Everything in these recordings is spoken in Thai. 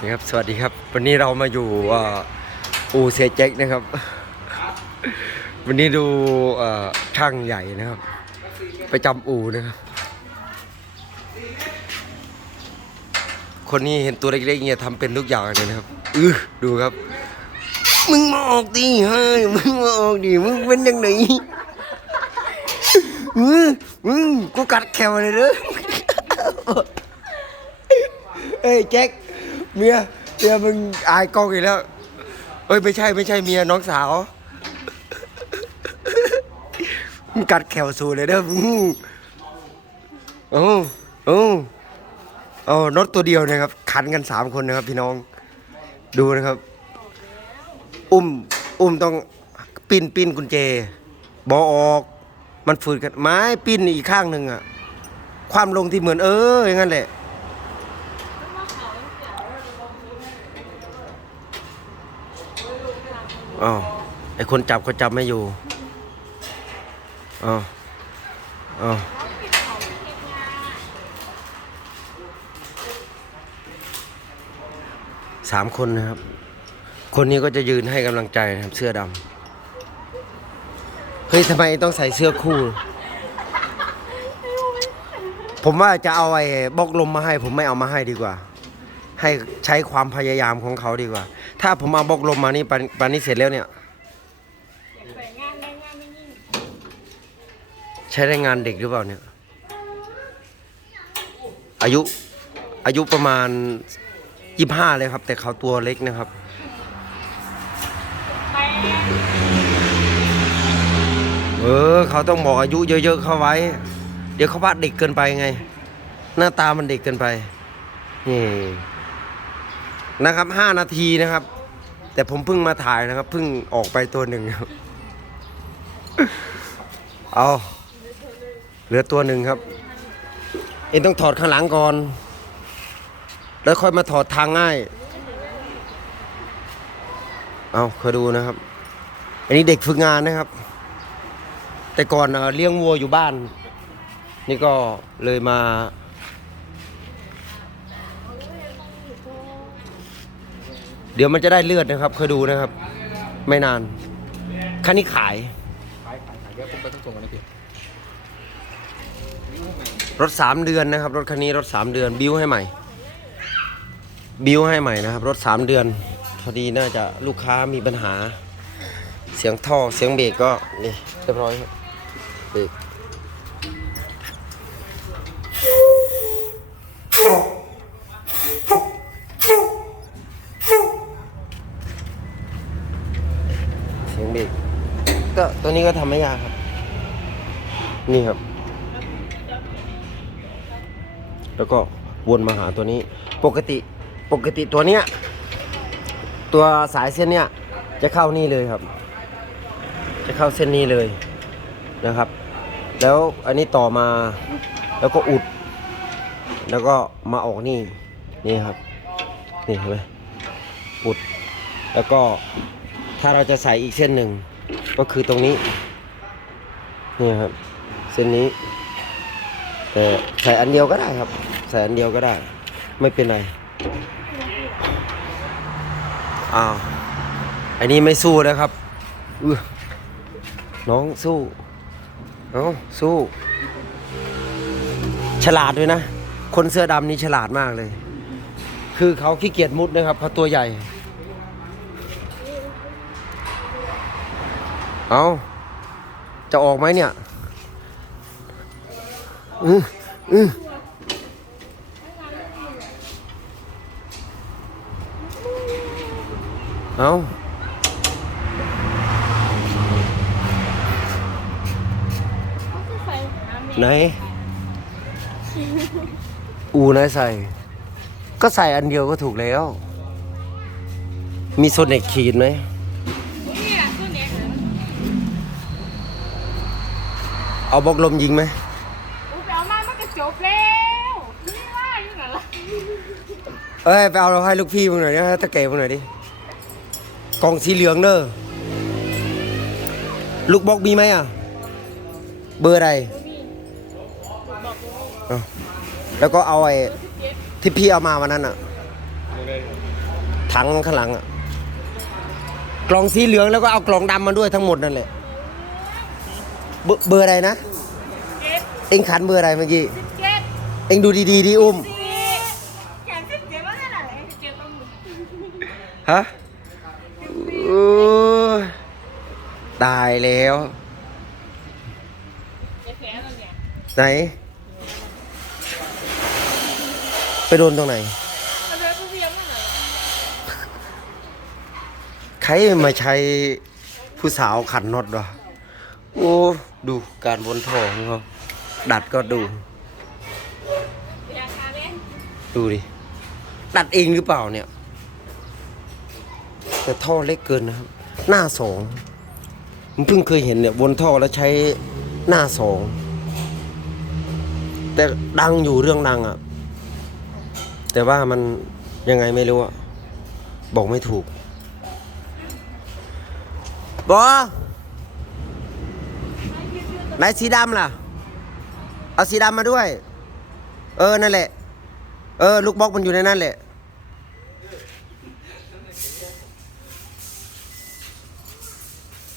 นี่ครับสวัสดีครับ วันนี้เรามาอยู่อูเซเจ็กนะครับ วันนี้ดูช่างใหญ่นะครับไปจำอูนะครับ คนนี้เห็นตัวเล็กๆเนี่ยทำเป็นทุกอย่างเลยนะครับอือดูครับ มึงมาออกดิเฮ้ยมึงมาออกดิมึงเป็นยังไงมึงมึงกูกัดแขวเลยเด้อเอ้ยแจ็ค เมียเมียมึงอายกล้องอีกแล้ว เอ้ยไม่ใช่ไม่ใช่เมียน้องสาวมึงกัดแขวสูเลยเด้อมึงโอ้โอ้เอารถตัวเดียวนะครับ ขันกันสามคนนะครับ พี่น้อง ดูนะครับ อุ้ม อุ้มต้องปิ้นปิ้นกุญแจบอออก มันฝืดกันไม้ปิ้นอีกข้างหนึ่งอะความลงที่เหมือนเอออย่างนั้นแหละ อ้าวไอคนจับก็จับไม่อยู่อ้าวอ้าวสามคนนะครับ คนนี้ก็จะยืนให้กำลังใจนะครับ เสื้อดำเฮ้ยทำไมต้องใส่เสื้อคู่ ผมว่าจะเอาไอ้บล็อกลมมาให้ ผมไม่เอามาให้ดีกว่า ให้ใช้ความพยายามของเขาดีกว่า ถ้าผมเอาบล็อกลมมานี่ปานปานนี้เสร็จแล้วเนี่ยแต่งานได้งานไม่ยิ่งใช้แรงงานเด็กหรือเปล่าเนี่ย อายุอายุประมาณยี่ห้าเลยครับ แต่เขาตัวเล็กนะครับ เออ เขาต้องบอกอายุเยอะ ๆ เข้าไว้ เดี๋ยวเขาว่าเด็กเกินไปไง หน้าตามันเด็กเกินไปนี่ นะครับห้านาทีนะครับ แต่ผมเพิ่งมาถ่ายนะครับเพิ่งออกไปตัวหนึ่งครับเอาเหลือตัวหนึ่งครับ เอ็นต้องถอดข้างหลังก่อน แล้วค่อยมาถอดทางง่าย เอาเคยดูนะครับ อันนี้เด็กฝึกงานนะครับ แต่ก่อนเลี้ยงวัวอยู่บ้าน นี่ก็เลยมา เดี๋ยวมันจะได้เลือดนะครับเคยดูนะครับ ไม่นานคันนี้ขาย ขายขายขายเดี๋ยวผมไปต้องส่งกันนะพี่รถสามเดือนนะครับ รถคันนี้รถสามเดือน บิ้วให้ใหม่ บิ้วให้ใหม่นะครับ รถสามเดือนพอดีน่าจะลูกค้ามีปัญหา เสียงท่อเสียงเบรกก็นี่เรียบร้อยครับเบรก ตัวนี้ก็ทำไม่ยากครับ นี่ครับ แล้วก็วนมาหาตัวนี้ ปกติปกติตัวเนี้ย ตัวสายเส้นเนี้ยจะเข้านี่เลยครับ จะเข้าเส้นนี้เลยนะครับ แล้วอันนี้ต่อมาแล้วก็อุด แล้วก็มาออกนี่นี่ครับนี่เห็นไหมอุด แล้วก็ถ้าเราจะใส่อีกเส้นหนึ่ง ก็คือตรงนี้นี่ครับ เส้นนี้ แต่ใส่อันเดียวก็ได้ครับใส่อันเดียวก็ได้ ไม่เป็นไรอ้าวอันนี้ไม่สู้นะครับอือน้องสู้น้อสู้ ฉลาดด้วยนะ คนเสื้อดำนี่ฉลาดมากเลย คือเขาขี้เกียจมุดนะครับเขาตัวใหญ่ เอาจะออกไหมเนี่ยอืออือเอาเขาคือใส่น้ำไหนเนี่ยอูไหนใส่ ก็ใส่อันเดียวก็ถูกแล้ว มีโซเน็กขีดไหม เอาบล็อกลมยิงไหมอูไปเอามามันก็จบแล้วนี่ว่าอยู่ไหนล่ะเอ้ยไปเอาเราให้ลูกพี่มึงหน่อยดิให้ตะเก๋มึงหน่อยดิกล่องสีเหลืองเด้อลูกบล็อกมีไหมอะ เบอร์อะไรบ่มีบอกเลยเอาแล้วก็เอาไอ้เจ็ดที่พี่เอามาวันนั้นอะเลยถังข้างหลังอะกล่องสีเหลืองแล้วก็เอากล่องดำมาด้วยทั้งหมดนั่นแหละ เบอร์เบอร์อะไรนะ เจ็ดเอ็งขันเบอร์อะไรเมื่อกี้เจ็ดเอ็งดูดีๆดิอุ้ม สี่แขนสิบเจ็ดว่าเท่าไหร่เจ็ดต้องหมุนฮะโอ้ยตายแล้ว เจ็ดแขนแล้วเนี่ยไหน ไปโดนตรงไหน มันเป็นผู้เพียงนั่นเหรอใครมาใช้ผู้สาวขันน็อตวะโอ้ ดูการวนท่อของเขาดัดก็ดู ดูดิ ดัดเองหรือเปล่าเนี่ย แต่ท่อเล็กเกินนะครับ หน้าสองผมเพิ่งเคยเห็นเนี่ยวนท่อแล้วใช้หน้าสอง แต่ดังอยู่เรื่องดังอะ่ะ แต่ว่ามันยังไงไม่รู้อะบอกไม่ถูกบอ ไหนสีดำล่ะ เอาสีดำมาด้วย เออ นั่นแหละ เออ ลูกบล็อกมันอยู่ในนั่นแหละ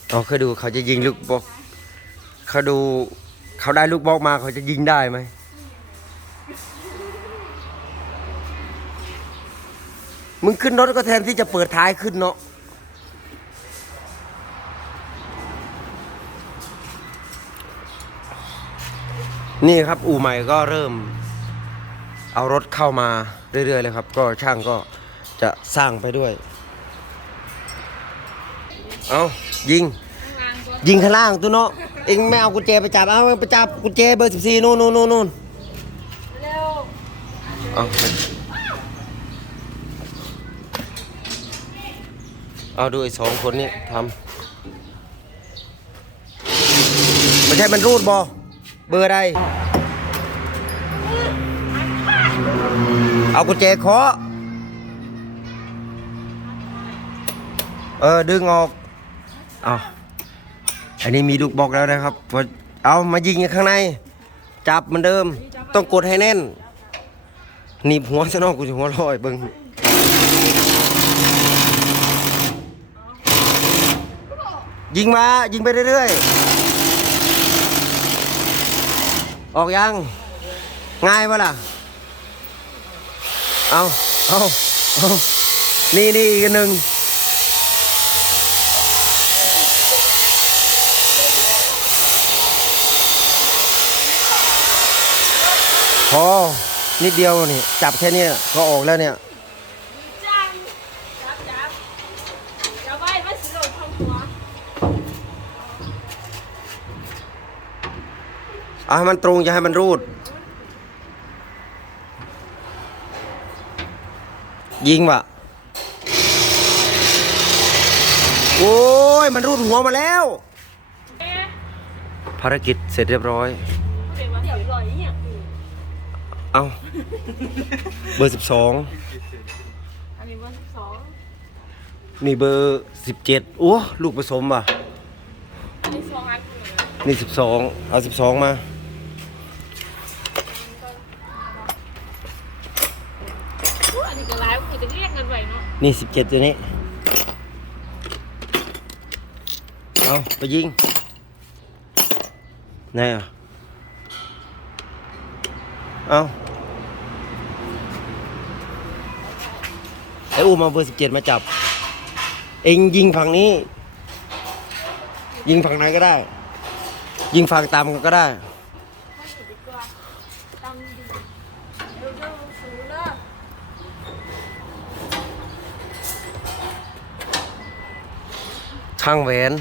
เอาเคยดูเขาจะยิงลูกบล็อกเขาดูเขาได้ลูกบล็อกมาเขาจะยิงได้ไหมมึงขึ้นรถก็แทนที่จะเปิดท้ายขึ้นเนาะ นี่ครับอู่ใหม่ก็เริ่มเอารถเข้ามาเรื่อยๆเลยครับ ก็ช่างก็จะสร้างไปด้วย เอายิง ยิงข้างล่างตัวเนาะเอ็งไม่เอากุญแจไปจับเอาไปจับกุญแจเบอร์สิบสี่นู่นนู่นนู่นเร็วเอาเอาดูไอ้สองคนนี้ทำไม่ใช่มันรูดบอ เบอร์ใด เอากุญแจเคาะเออ ดึงออกเอาอันนี้มีลูกบอกแล้วนะครับเอามายิงข้างใน จับเหมือนเดิม ต้องกดให้แน่นหนีบหัวซะนอกกูจะหัวลอยเบิ่งยิงมา ยิงไปเรื่อยๆ ออกยัง ง่ายปะล่ะ เอาเอาเอานี่นี่อีกอันหนึ่งพอนิดเดียวนี่ จับแค่นี้ก็ออกแล้วเนี่ย จังจับจับจะไว้ไม่สิโดนท้องหัว เอาให้มันตรงอย่าให้มันรูด ยิงวะโอ้ย มันรูดหัวมาแล้ว ภารกิจเสร็จเรียบร้อย เอาเบอร์สิบสองอันนี้วันสิบสองนี่เบอร์สิบเจ็ดโอ้ลูกผสมว่ะ นี่สองอัน นี่สิบสองเอาสิบสองมา อุ๊ยอันนี้ก็ร้ายคือจะเรียกกันไปเนี่สิบเจ็ดตัวนี้ เอาไปยิงไหนอะ เอาไอ้อูมาเบอร์สิบเจ็ดมาจับ เองยิงฝั่งนี้ ยิงฝั่งไหนก็ได้ ยิงฝั่งตามก็ได้กว่าตำดีเร็วเร็วสูงเนอะ ช่างแหวน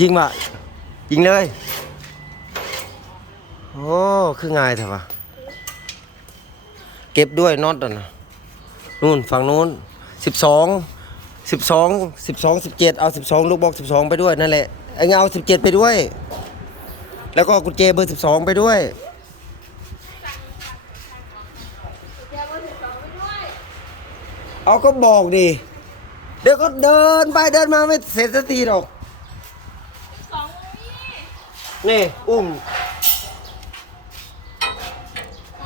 ยิงมายิงเลย โอ้คือง่ายเถอะวะเก็บด้วยน็อตอะนะนู่นฝั่งนู้นสิบสองสิบสองสิบสองสิบเจ็ดเอาสิบสองลูกบอกสิบสองไปด้วยนั่นแหละไอ้เงเอาสิบเจ็ดไปด้วย แล้วก็กุญแจเบอร์สิบสองไปด้วยเดี๋ยววันสิบสองไปด้วยเอาก็บอกดิ เดี๋ยวก็เดินไปเดินมาไม่เสร็จสักทีหรอกสองนี่นี่อุ้ม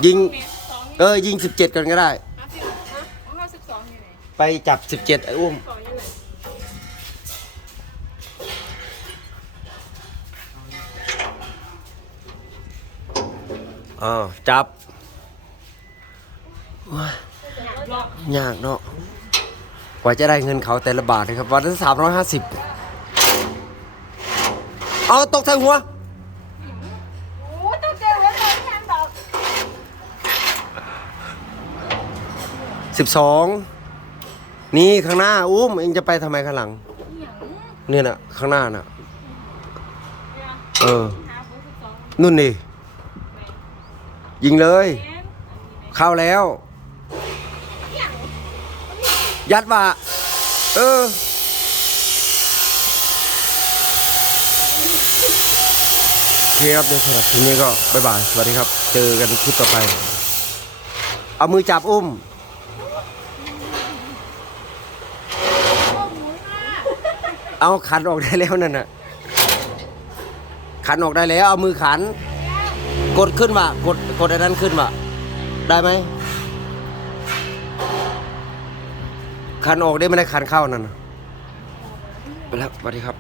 ยิงเมตรสองนี่เออยิงสิบเจ็ดกันก็ได้นะพี่นะไปจับสิบเจ็ดไอ้อุ้มต่อยังไงอ้าวจับว้ายรอบยากเนาะ กว่าจะได้เงินเขาแต่ละบาทนะครับ วันละสามร้อยห้าสิบเอาตกใส่หัวโอ้ต้องเจอไว้เลยยังดอกสิบสองนี่ข้างหน้า อุ้มเองจะไปทำไมข้างหลัง เนี่ยเนี่ยน่ะ ข้างหน้าน่ะเนี่ยเออหาเบอร์สิบสองนู่นนี่ ยิงเลยแอนเข้าแล้ว ยัดว่ะเออโอเคครับเดี๋ยวสำหรับทีนี้ก็บ๊ายบายสวัสดีครับ เจอกันคลิปต่อไป เอามือจับอุ้มเอาขันออกได้แล้วนั่นน่ะขันออกได้แล้ว เอามือขัน กดขึ้นว่ะกดกดอันนั้นขึ้นว่ะได้ไหม ขันออกได้ไม่ได้ขันเข้านั่นนะไปแล้วสวัสดีครับ